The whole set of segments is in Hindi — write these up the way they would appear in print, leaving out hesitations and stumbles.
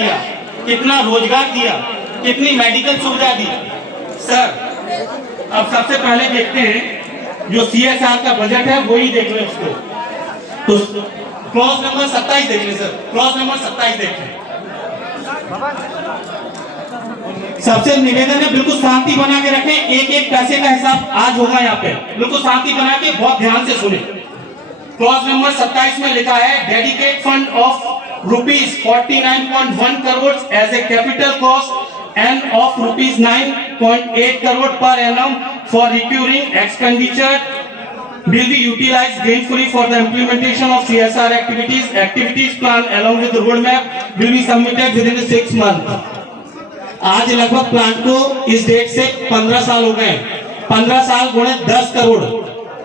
किया, कितना रोजगार दिया, कितनी मेडिकल सुविधा दी। सर अब सबसे पहले देखते हैं जो CSR का बजट है वही देख लें उसको। तो क्लॉज नंबर 27 देख लें सर, क्लॉज नंबर 27 देख लें। सबसे निवेदन है बिल्कुल शांति बना के रखें, एक एक पैसे का हिसाब आज होगा यहाँ पे, बिल्कुल शांति बना के बहुत ध्यान से सुने। क्लॉज नंबर 27 में लिखा है dedicate fund of ₹49.1 crore as a capital cost and of ₹9.8 crore per annum for recurring expenditure will be utilized gainfully for the implementation of CSR activities. Activities plan along with the roadmap will be submitted within 6 months. आज लगभग प्लांट को इस डेट से 15 साल हो गए। 15 साल गुणे 10 करोड़,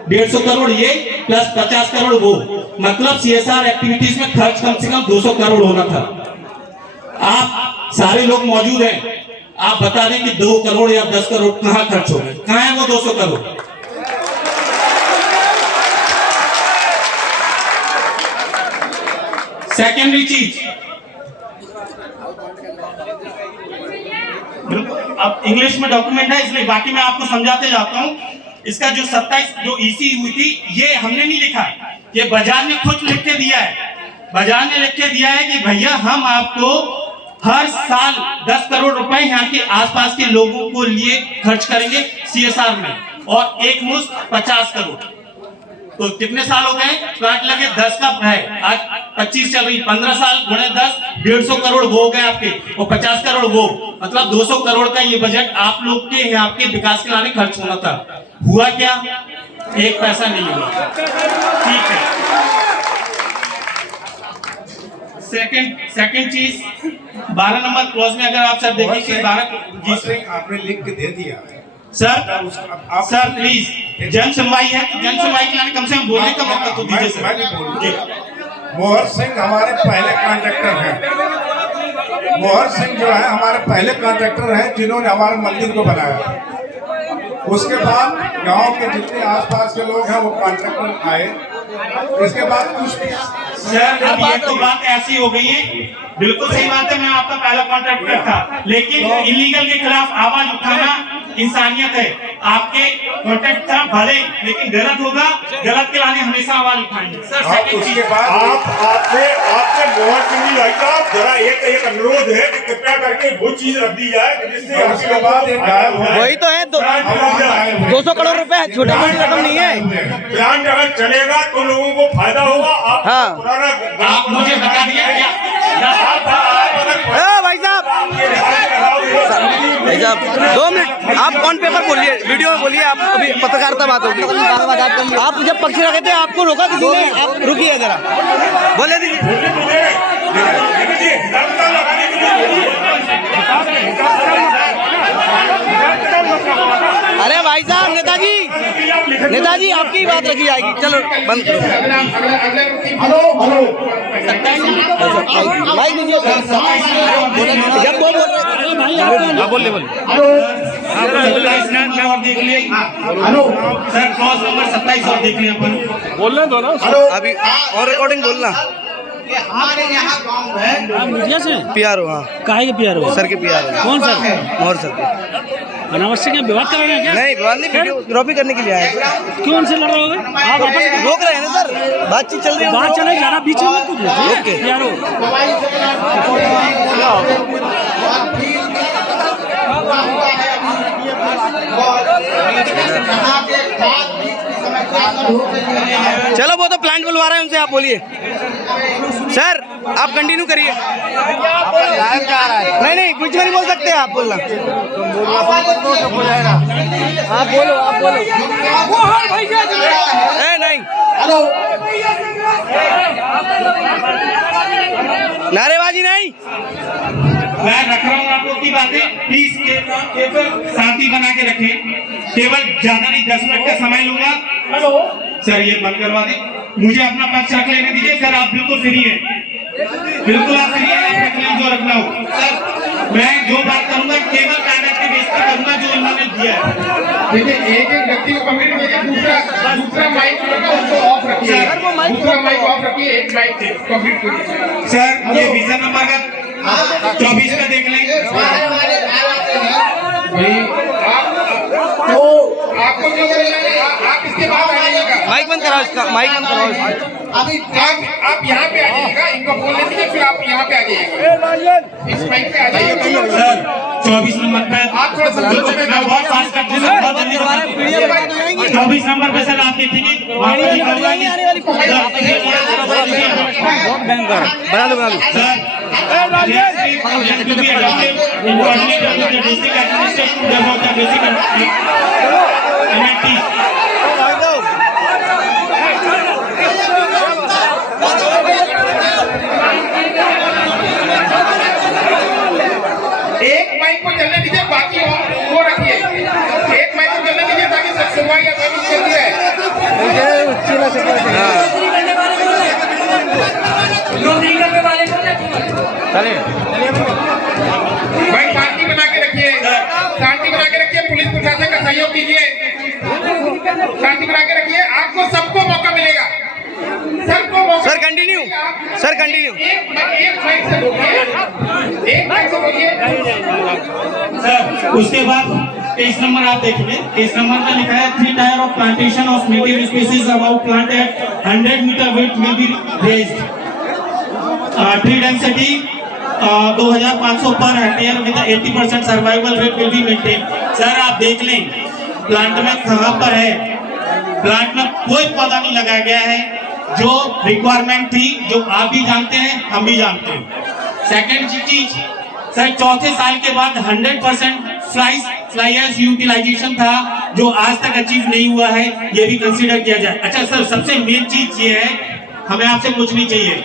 150 करोड़ ये प्लस 50 करोड़ वो, मतलब CSR एक्टिविटीज में खर्च कम से कम 200 करोड़ होना था। आप सारे लोग मौजूद हैं, आप बता दें कि 2 करोड़ या 10 करोड़ कहाँ खर्च हो गए, कहाँ है वो 200 करोड़? सेकेंडरी चीज, अब इंग्लिश में डॉक्यूमेंट है इसलिए बाकी मैं आपको समझाते जाता हूं। इसका जो 27 जो EC हुई थी ये हमने नहीं लिखा है, ये बजाज ने खुद लिख के दिया है। बजाज ने लिख के दिया है कि भैया हम आपको हर साल 10 करोड़ रुपए यहाँ के आसपास के लोगों को लिए खर्च करेंगे CSR में, और एक मुश्त 50 करोड़। तो कितने साल हो गए प्लांट लगे? 10 का है, आज 25 चल रही, 15 साल गुणे 10, 150 करोड़ वो हो गए आपके, और 50 करोड़ वो, मतलब 200 करोड़ का ये बजट आप लोग के यहाँ के विकास के लाने खर्च होना था। हुआ क्या? एक पैसा नहीं हुआ। ठीक है। सेकंड चीज 12 नंबर क्लॉज में अगर आप सब देखिए कि 12 आपने लिख के दे दिया सर प्लीज, जन सुनवाई है तो जन सुनवाई के लिए कम से कम बोलने का मौका तो दीजिए सर। मोहर सिंह हमारे पहले कॉन्ट्रैक्टर हैं। मोहर सिंह जो है हमारे पहले कॉन्ट्रैक्टर हैं जिन्होंने हमारे मंदिर को बनाया। उसके बाद गांव के जितने आसपास के लोग हैं वो कॉन्ट्रैक्टर आए। इसके बाद कुछ सर अब ये तो बात ऐसी हो गई है, बिल्कुल सही बात है, मैं आपका पहला कॉन्ट्रैक्टर था, लेकिन इलीगल के खिलाफ आवाज उठाना इंसानियत है। आपके कॉन्ट्रैक्ट था भले, लेकिन गलत होगा, गलत के लाने हमेशा आवाज उठाएंगे। सर सेकंड चीज, आपने मोहर सिंह भाई साहब जरा एक अनुरोध है कि कृपया करके वो चीज रख दी जाए जिससे उसके बाद वही तो है 200 करोड़ रुपए है, छोटी मोटी रकम नहीं है। प्लांट अगर चलेगा तो लोगों को फायदा होगा। हाँ। पुराना आप मुझे बता दिए भाई साहब 2 मिनट आप ऑन पेपर बोलिए, वीडियो में बोलिए, आप अभी पत्रकारिता बात होगी। आप जब पक्ष रखे थे आपको रोका किसी ने? आप रुकिए जरा, बोले दीजिए। अरे भाई साहब, नेताजी आपकी बात रखी जाएगी। चलो बंद करो। भाई दीजिए जब वो बोल रहे बोलिए देख लिए सर, क्लॉज नंबर 27 और देख लिए अपन बोलने दो ना अभी, और रिकॉर्डिंग बोलना। हमारे यहाँ गाँव है मीडिया से PRO, हाँ काहे के PRO? सर के PRO। कौन सर? मोहर सर के। अनावश्यक विवाद कराना है क्या? नहीं विवाद नहीं, वीडियोग्राफी करने के लिए आए। क्यों उनसे लड़ रहे हो? आप आपस रोक रहे हैं ना सर, बातचीत चल रही है। बात चले जाना, बीच में मत कूदिए। ओके। PRO चलो वो तो प्लांट बुलवा रहे हैं उनसे, आप बोलिए सर, आप कंटिन्यू करिए। नहीं कुछ नहीं बोल सकते आप, बोलना आप बोलो, आप बोलो। नहीं नारेबाजी नहीं, मैं रख रहा हूँ आपको की बातें, प्लीज केवल शांति बना के रखें, केवल ज्यादा नहीं 10 मिनट का समय लूंगा। सर ये बंद करवा दे, मुझे अपना पक्ष रख लेने दीजिए। सर आप बिल्कुल फ्री है, बिल्कुल आप फ्री है, आप रख लें जो रखना हो। सर मैं जो बात करूंगा केवल कागज के बेस पर करूंगा जो इन्होंने दिया है। देखिए एक व्यक्ति को कमेंट में दूसरा माइक उसको ऑफ रखिए, दूसरा माइक ऑफ रखिए, एक माइक से कंप्लीट करिए। सर ये विजन नंबर का 24 में देख लेंगे। बाहर वाले भाई आते हैं तो आपको जो आप इसके बाद आइएगा, माइक बंद कराओ इसका, माइक बंद कराओ इसका। अभी आप यहाँ पे आ जाइएगा, इनको बोलने दीजिए, फिर आप यहाँ पे आ जाइएगा, इस माइक पे आ जाइएगा। सर 24 नंबर पे आप थोड़ा सा मैं बहुत फास्ट करता हूँ, बहुत जल्दी करता हूँ। 24 नंबर पे सर आप देखेंगे वहाँ पे लिखा हुआ है बहुत भयंकर, बना लो बना लो। Sir to be adopted in coordination with the district administration to develop the basic amenities. एक माइक को चलने दीजिए, बाकी वो रखिए। एक माइक को चलने दीजिए ताकि सब सुनवाई या काम चल रही है। भाई शांति बना के रखिए, शांति बना के रखिए, पुलिस प्रशासन का सहयोग कीजिए, शांति बना के रखिए, आपको सबको मौका मिलेगा, सबको मौका। Sir continue, sir continue. एक माइक से बोलिए, एक माइक से बोलिए। सर उसके बाद 23 नंबर आप देखेंगे, 23 नंबर में लिखा है 3 tier of plantation of native species about plant at 100 metre width will be raised. Tree density 2500 per hectare with 80% survival rate will be maintain. Sir आप देख लें प्लांट में कहाँ पर है, प्लांट में कोई पौधा नहीं लगाया गया है, जो रिक्वायरमेंट थी, जो आप भी जानते हैं हम भी जानते हैं। सेकंड चीज सर, चौथे साल के बाद 100% फ्लाई एश यूटिलाइजेशन था, जो आज तक अचीव नहीं हुआ है, ये भी कंसीडर किया जाए। अच्छा सर, सबसे मेन चीज ये है, हमें आपसे पूछनी चाहिए,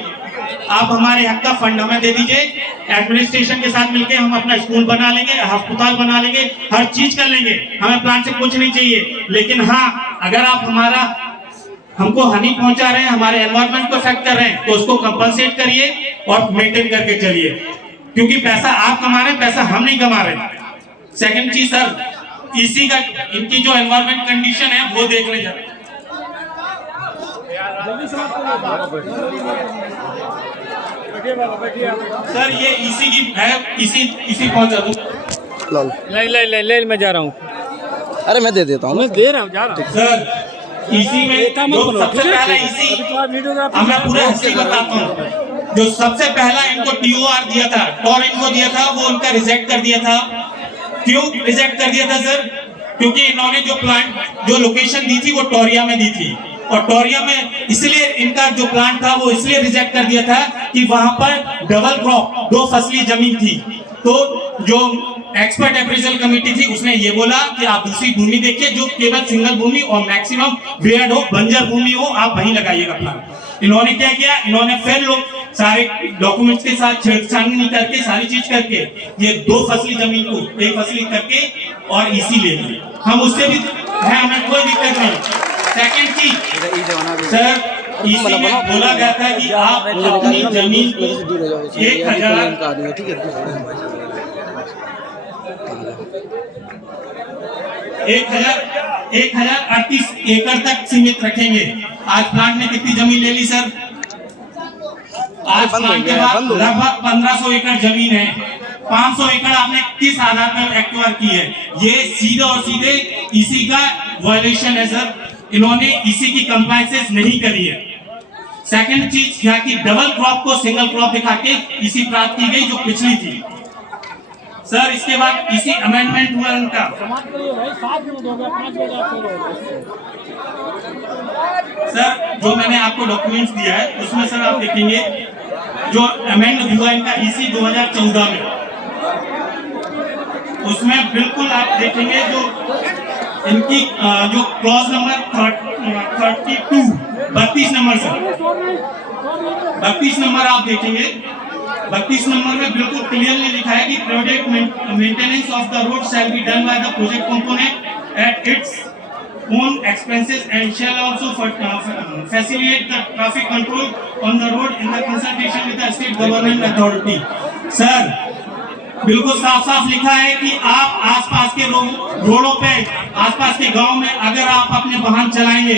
आप हमारे हक का फंड हमें दे दीजिए, एडमिनिस्ट्रेशन के साथ मिलकर हम अपना स्कूल बना लेंगे, अस्पताल बना लेंगे, हर चीज कर लेंगे, हमें प्लांट से कुछ नहीं चाहिए। लेकिन हाँ, अगर आप हमको हानि पहुंचा रहे हैं, हमारे एनवायरनमेंट को अफेक्ट कर रहे हैं, तो उसको कंपनसेट करिए और मेंटेन करके चलिए, क्योंकि पैसा आप कमा रहे हैं, पैसा हम नहीं कमा रहे। सेकंड चीज सर, इसी का इनकी जो एनवायरनमेंट कंडीशन है वो देख ले जाए। सर ये इसी की है, इसी पहुंचा दूं। ले मैं जा रहा हूँ। अरे मैं दे देता हूँ, मैं दे रहा हूँ, जा रहा हूँ। सर इसी में जो सबसे पहला मैं पूरा हिस्ट्री बताता हूँ। जो सबसे पहला इनको TOR दिया था, टॉर इनको दिया था, वो उनका रिजेक्ट कर दिया था। क्यों रिजेक्ट कर दिया था सर? क्योंकि इन्होंने जो प्लांट, जो लोकेशन दी थी वो टोरिया में दी थी, और टोरिया में इसलिए इनका जो प्लांट था वो इसलिए रिजेक्ट कर दिया था कि वहां पर डबल क्रॉप, 2 फसली जमीन थी। तो जो एक्सपर्ट अप्रेजल कमेटी थी उसने ये बोला कि आप दूसरी भूमि देखिए जो केवल सिंगल भूमि और मैक्सिमम वेयर्ड हो, बंजर भूमि हो, आप वहीं लगाइएगा प्लांट। इन्होंने क्या किया, इन्होंने फिर लोग सारे डॉक्यूमेंट्स के साथ छेड़छाड़ करके सारी चीज करके ये 2 फसली जमीन को 1 फसली करके और इसी ले लिए। हम उससे भी है, हमें कोई दिक्कत नहीं। सेकंड चीज सर, इसी में बोला गया था कि आप अपनी जमीन को 1038 एकड़ तक सीमित रखेंगे। आज प्लांट ने कितनी जमीन ले ली सर? आज प्लांट के बाद लगभग 1500 एकड़ जमीन है। 500 एकड़ आपने किस आधार पर एक्वायर की है? ये सीधे और सीधे इसी का वायलेशन है सर। इन्होंने इसी की कंप्लायंसेस नहीं करी है। सेकंड चीज यहाँ की डबल क्रॉप को सिंगल क्रॉप दिखा के इसी प्राप्त की गई जो पिछली थी सर। इसके बाद इसी अमेंडमेंट हुआ उनका। सर जो मैंने आपको डॉक्यूमेंट्स दिया है उसमें सर आप देखेंगे जो अमेंड हुआ इनका इसी 2014 में, उसमें बिल्कुल आप देखेंगे जो इनकी जो clause number 32 number sir, 32 number आप देखेंगे। 32 नंबर में बिल्कुल क्लियरली लिखा है कि project maintenance of the road shall be done by the project component at its own expenses and shall also facilitate the traffic control on the road in the consultation with the state government authority। Sir बिल्कुल साफ साफ लिखा है कि आप आसपास के रोडों पे, आसपास के गांव में अगर आप अपने वाहन चलाएंगे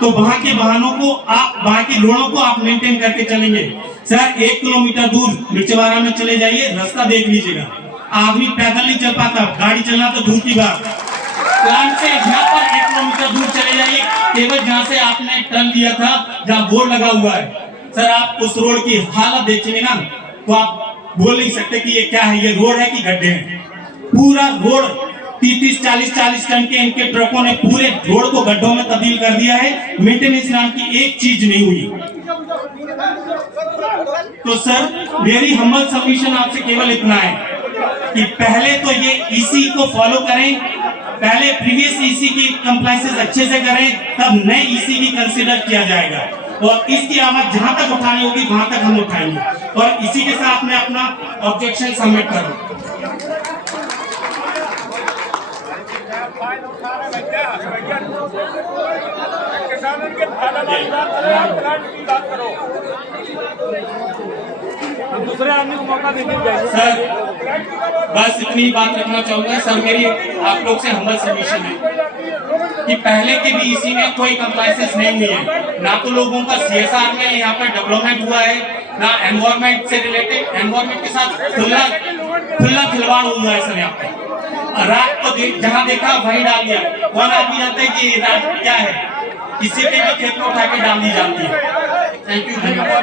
तो वहां के वाहनों को आप, वहां की रोडों को आप मेंटेन करके चलेंगे। सर 1 किलोमीटर दूर मिर्चवाड़ा में चले जाइए, रास्ता देख लीजिएगा, आदमी पैदल नहीं चल पाता, गाड़ी चलना तो दूर की बात। प्लांट से यहाँ पर 1 किलोमीटर दूर चले जाइए, केवल जहाँ से आपने टर्न लिया था, जहाँ बोर्ड लगा हुआ है, सर आप उस रोड की हालत देखेंगे ना तो आप बोल नहीं सकते कि ये क्या है, ये रोड है कि गड्ढे हैं। पूरा रोड 30-40 टन के इनके ट्रकों ने पूरे रोड को गड्ढों में तब्दील कर दिया है। मेंटेनेंस नाम की एक चीज नहीं हुई। तो सर मेरी हम्बल सबमिशन आपसे केवल इतना है कि पहले तो ये ईसी को फॉलो करें, पहले प्रीवियस ईसी की कंप्लायंसेस अच्छे से करें, तब नए ईसी की कंसीडर किया जाएगा। और इसकी आवाज जहां तक उठानी होगी वहां तक हम उठाएंगे। और इसी के साथ मैं अपना ऑब्जेक्शन सबमिट करूं। दूसरे आदमी को मौका दे दीजिए। सर बस इतनी बात रखना चाहूंगा सर, मेरी आप लोग से हम्बल सबमिशन है कि पहले के भी इसी में कोई कंप्लायंसेस नहीं हुई है, ना तो लोगों का सीएसआर में यहाँ पर डेवलपमेंट हुआ है, ना एनवायरमेंट से रिलेटेड, एनवायरमेंट के साथ खुला खिलवाड़ हुआ है सर। यहाँ पे रात को जहाँ देखा वहीं डाल दिया, कौन आदमी जानता है कि रात क्या है, किसी के भी खेत में उठा के डाल दी जाती है। थैंक यू, धन्यवाद।